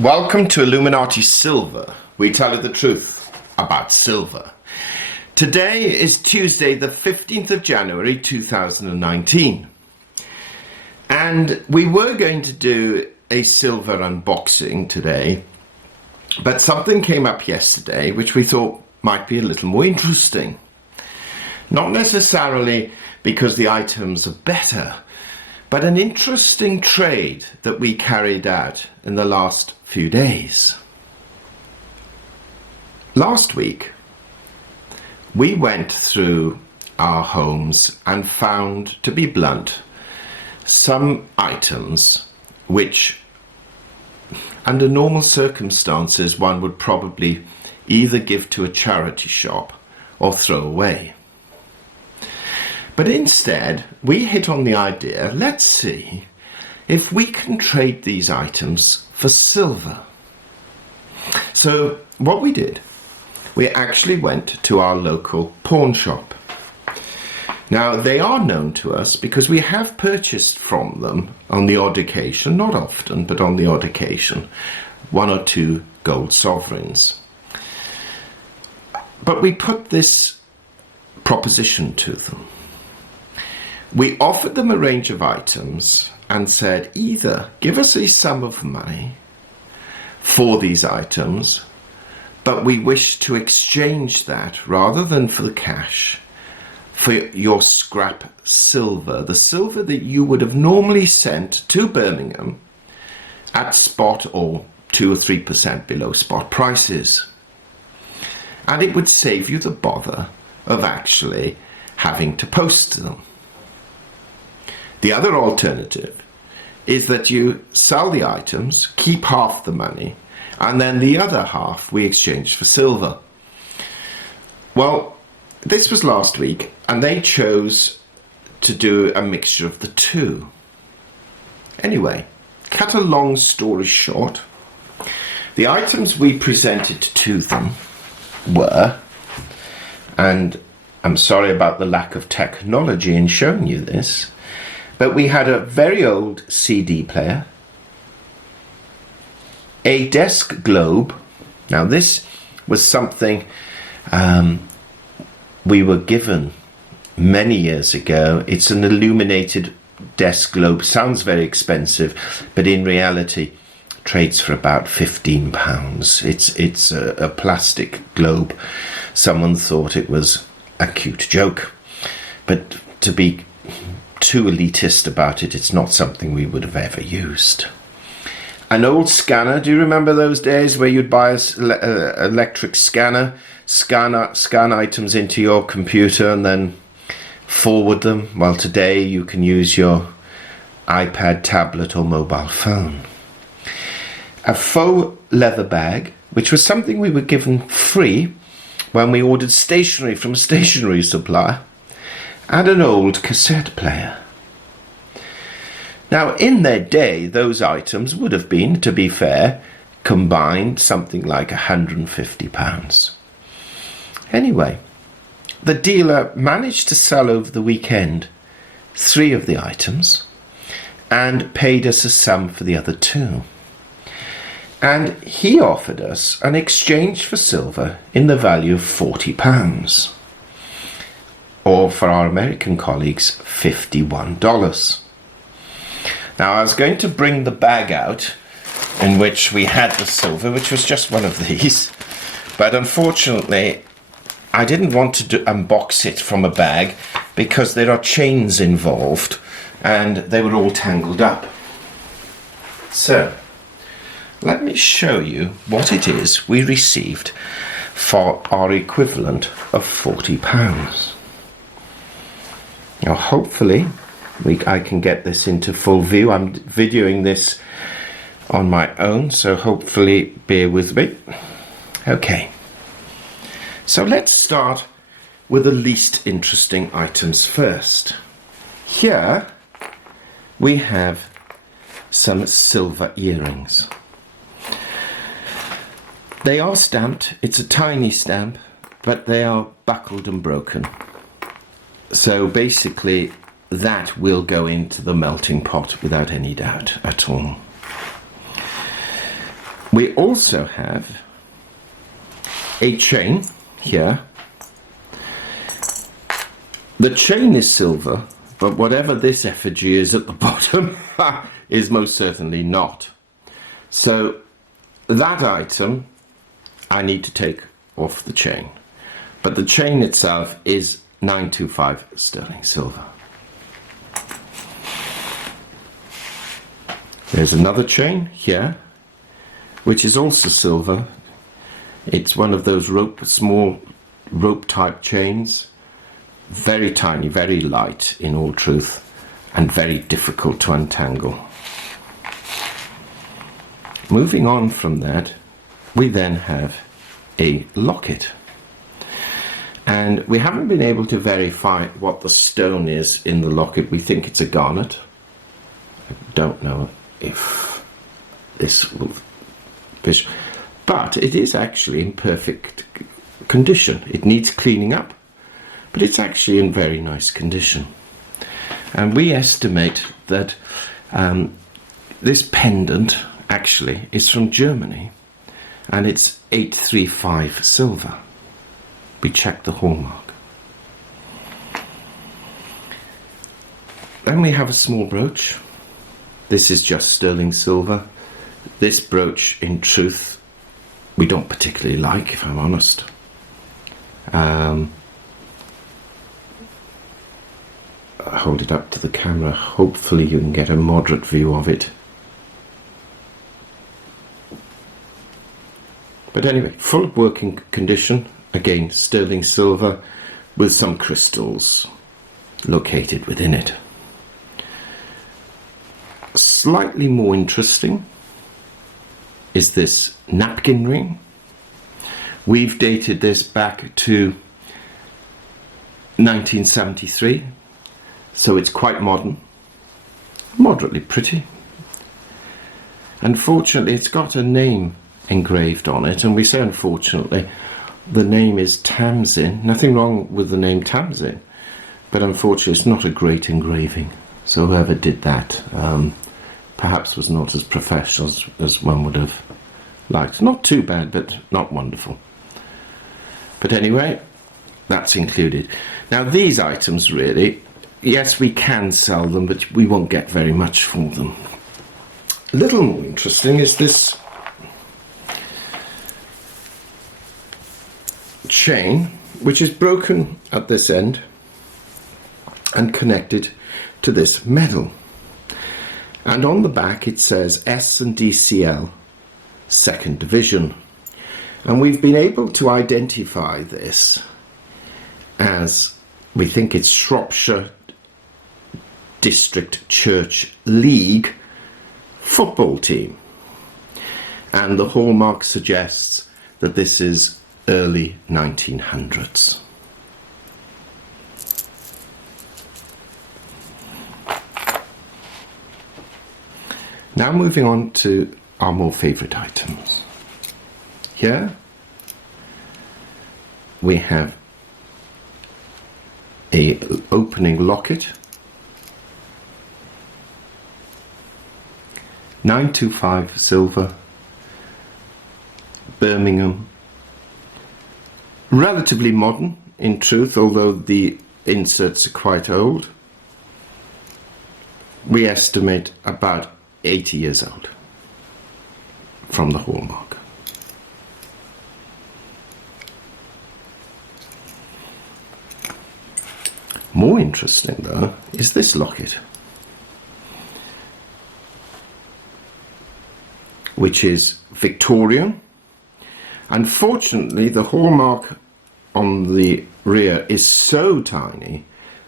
Welcome to Illuminati Silver. We tell you the truth about silver. Today is Tuesday, the 15th of January 2019. And we were going to do a silver unboxing today, but something came up yesterday which we thought might be a little more interesting. Not necessarily because the items are better, but an interesting trade that we carried out in the last few days. Last week, we went through our homes and found, to be blunt, some items which, under normal circumstances, one would probably either give to a charity shop or throw away. But instead, we hit on the idea, let's see if we can trade these items for silver. So what we did, we actually went to our local pawn shop. Now, they are known to us because we have purchased from them on the odd occasion, not often, but on the odd occasion, 1 or 2 gold sovereigns. But we put this proposition to them. We offered them a range of items and said, either give us a sum of money for these items, but we wish to exchange that, rather than for the cash, for your scrap silver, the silver that you would have normally sent to Birmingham at spot or 2 or 3% below spot prices. And it would save you the bother of actually having to post them. The other alternative is that you sell the items, keep half the money, and then the other half we exchange for silver. Well, this was last week, and they chose to do a mixture of the two. Anyway, cut a long story short, the items we presented to them were, and I'm sorry about the lack of technology in showing you this, but we had a very old CD player, a desk globe. Now this was something we were given many years ago. It's an illuminated desk globe. Sounds very expensive, but in reality trades for about £15. It's a plastic globe. Someone thought it was a cute joke, but to be too elitist about it, it's not something we would have ever used. An old scanner, do you remember those days where you'd buy an electric scanner, scan items into your computer and then forward them? Well, today you can use your iPad, tablet or mobile phone. A faux leather bag, which was something we were given free when we ordered stationery from a stationery supplier, and an old cassette player. Now, in their day, those items would have been, to be fair, combined something like £150. Anyway, the dealer managed to sell over the weekend 3 of the items and paid us a sum for the other 2. And he offered us an exchange for silver in the value of £40. Or for our American colleagues, $51. Now, I was going to bring the bag out in which we had the silver, which was just one of these, but unfortunately I didn't want to unbox it from a bag because there are chains involved and they were all tangled up. So let me show you what it is we received for our equivalent of £40. Now, hopefully, I can get this into full view. I'm videoing this on my own, so hopefully bear with me. Okay, so let's start with the least interesting items first. Here we have some silver earrings. They are stamped. It's a tiny stamp, but they are buckled and broken. So basically that will go into the melting pot without any doubt at all. We also have a chain here. The chain is silver, but whatever this effigy is at the bottom is most certainly not. So that item I need to take off the chain. But the chain itself is 925 sterling silver. There's another chain here, which is also silver. It's one of those small rope type chains. Very tiny, very light in all truth, and very difficult to untangle. Moving on from that, we then have a locket. And we haven't been able to verify what the stone is in the locket. We think it's a garnet. I don't know if this will fish, but it is actually in perfect condition. It needs cleaning up, but it's actually in very nice condition. And we estimate that this pendant actually is from Germany, and it's 835 silver. We checked the hallmark. Then we have a small brooch. This is just sterling silver. This brooch, in truth, we don't particularly like, if I'm honest. Hold it up to the camera. Hopefully you can get a moderate view of it. But anyway, full working condition. Again, sterling silver with some crystals located within it. Slightly more interesting is this napkin ring. We've dated this back to 1973, so it's quite modern, moderately pretty. Unfortunately, it's got a name engraved on it, and we say unfortunately, the name is Tamsin. Nothing wrong with the name Tamsin, but unfortunately it's not a great engraving. So whoever did that perhaps was not as professional as one would have liked. Not too bad, but not wonderful. But anyway, that's included. Now these items really, yes, we can sell them, but we won't get very much for them. A little more interesting is this chain, which is broken at this end and connected to this medal. And on the back it says S&DCL 2nd Division. And we've been able to identify this as, we think it's Shropshire District Church League football team. And the hallmark suggests that this is early 1900s. Now moving on to our more favourite items. Here we have a opening locket, 925 silver, Birmingham. Relatively modern in truth, although the inserts are quite old. We estimate about 80 years old from the hallmark. More interesting though is this locket, which is Victorian. Unfortunately, the hallmark on the rear is so tiny,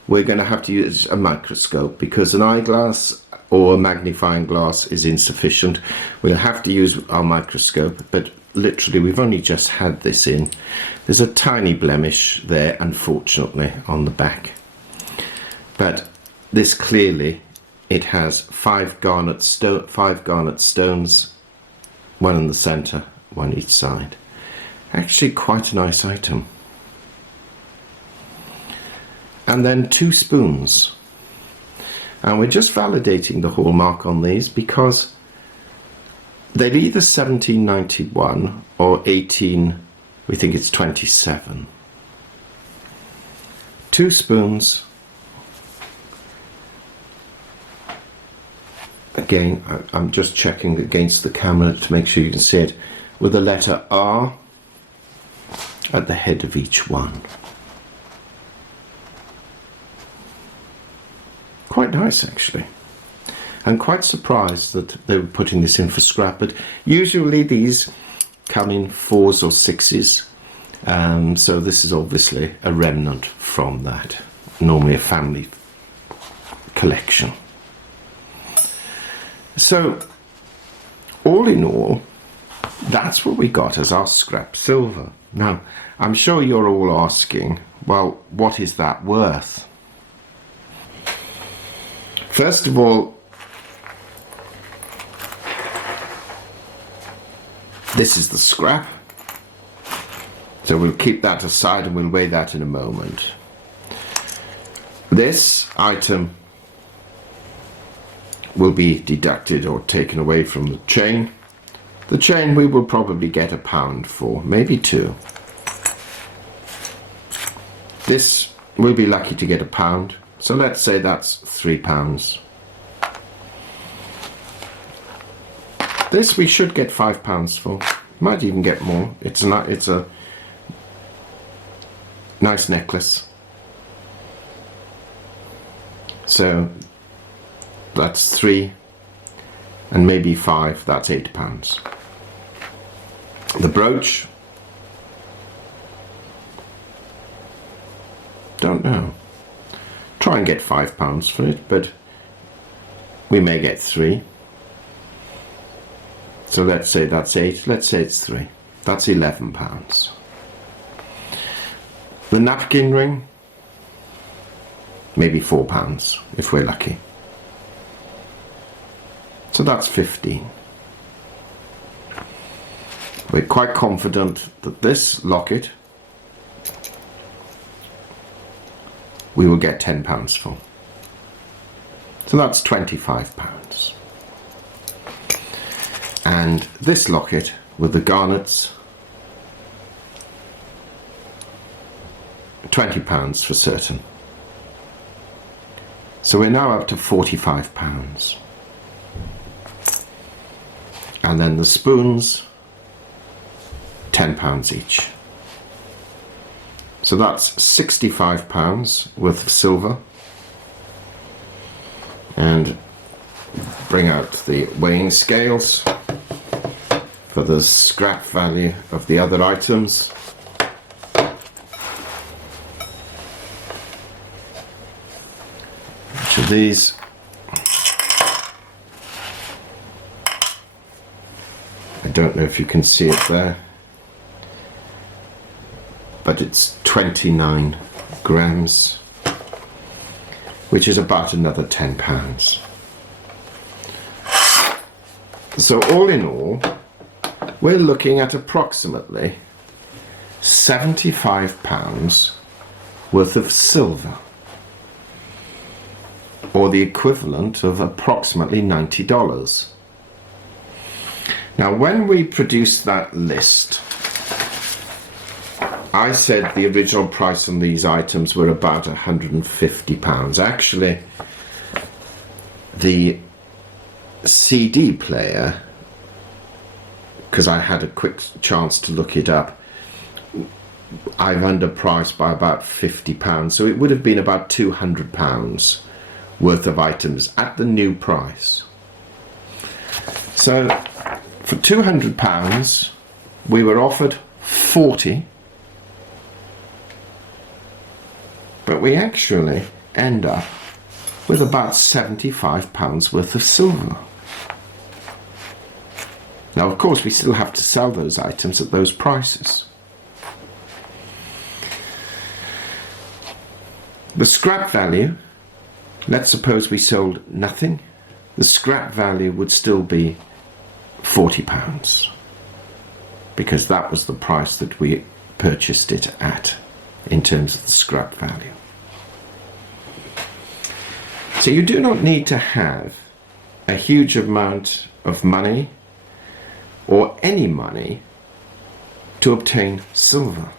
we're going to have to use a microscope because an eyeglass or a magnifying glass is insufficient. We'll have to use our microscope, but literally we've only just had this in. There's a tiny blemish there, unfortunately, on the back. But this clearly, it has five garnet stones, one in the center, one each side. Actually quite a nice item. And then 2 spoons. And we're just validating the hallmark on these because they're either 1791 or 18, we think it's 27. 2 spoons. Again, I'm just checking against the camera to make sure you can see it, with the letter R at the head of each one. Quite nice, actually. I'm quite surprised that they were putting this in for scrap, but usually these come in 4s or 6s, so this is obviously a remnant from that, normally a family collection. So all in all, that's what we got as our scrap silver. Now, I'm sure you're all asking, well, what is that worth? First of all, this is the scrap, so we'll keep that aside and we'll weigh that in a moment. This item will be deducted or taken away from the chain. The chain we will probably get £1 for, maybe 2. This we'll be lucky to get £1, so let's say that's £3. This we should get £5 for, might even get more. It's a nice necklace, so that's 3 and maybe 5, that's £8. The brooch, don't know, try and get £5 for it, but we may get 3. So let's say that's 8, let's say it's 3. That's £11. The napkin ring, maybe £4 if we're lucky. So that's 15. We're quite confident that this locket we will get £10 for. So that's £25. And this locket with the garnets, £20 for certain. So we're now up to £45. And then the spoons, £10 each. So that's £65 worth of silver. And bring out the weighing scales for the scrap value of the other items. Each of these, I don't know if you can see it there, but it's 29 grams, which is about another £10. So all in all, we're looking at approximately £75 worth of silver, or the equivalent of approximately $90. Now, when we produced that list, I said the original price on these items were about £150. Actually, the CD player, because I had a quick chance to look it up, I've underpriced by about £50, so it would have been about £200 worth of items at the new price. So for £200 we were offered 40, but we actually end up with about £75 worth of silver. Now, of course, we still have to sell those items at those prices. The scrap value, let's suppose we sold nothing, the scrap value would still be £40, because that was the price that we purchased it at in terms of the scrap value. So you do not need to have a huge amount of money or any money to obtain silver.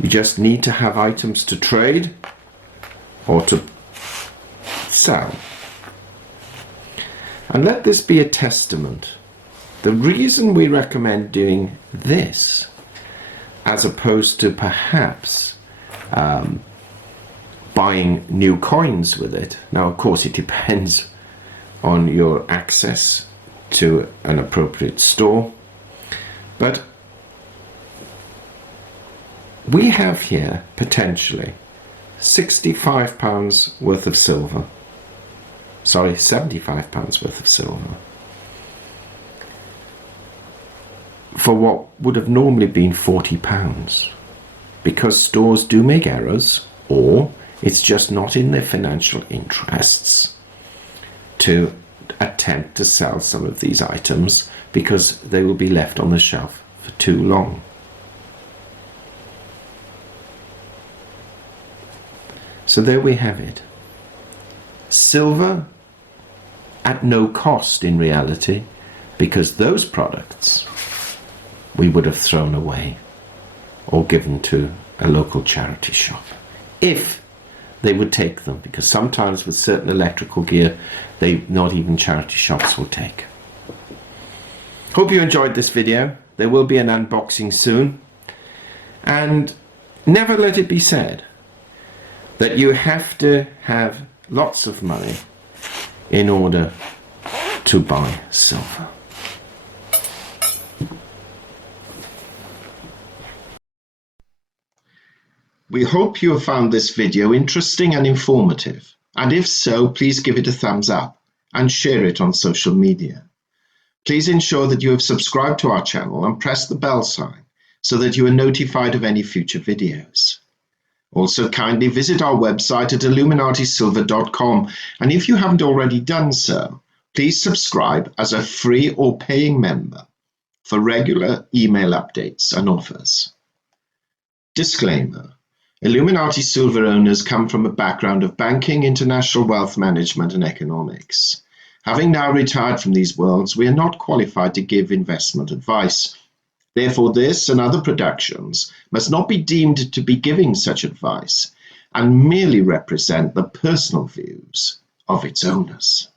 You just need to have items to trade or to sell. And let this be a testament. The reason we recommend doing this, as opposed to perhaps buying new coins with it. Now, of course, it depends on your access to an appropriate store. But we have here potentially £65 worth of silver. Sorry, £75 worth of silver. For what would have normally been £40. Because stores do make errors, or it's just not in their financial interests to attempt to sell some of these items because they will be left on the shelf for too long. So there we have it. Silver at no cost in reality, because those products we would have thrown away or given to a local charity shop if they would take them, because sometimes with certain electrical gear not even charity shops will take. Hope you enjoyed this video. There will be an unboxing soon, and never let it be said that you have to have lots of money in order to buy silver. We hope you have found this video interesting and informative, and if so, please give it a thumbs up and share it on social media. Please ensure that you have subscribed to our channel and press the bell sign so that you are notified of any future videos. Also, kindly visit our website at illuminatisilver.com, and if you haven't already done so, please subscribe as a free or paying member for regular email updates and offers. Disclaimer: Illuminati Silver owners come from a background of banking, international wealth management, and economics. Having now retired from these worlds, we are not qualified to give investment advice. Therefore, this and other productions must not be deemed to be giving such advice and merely represent the personal views of its owners.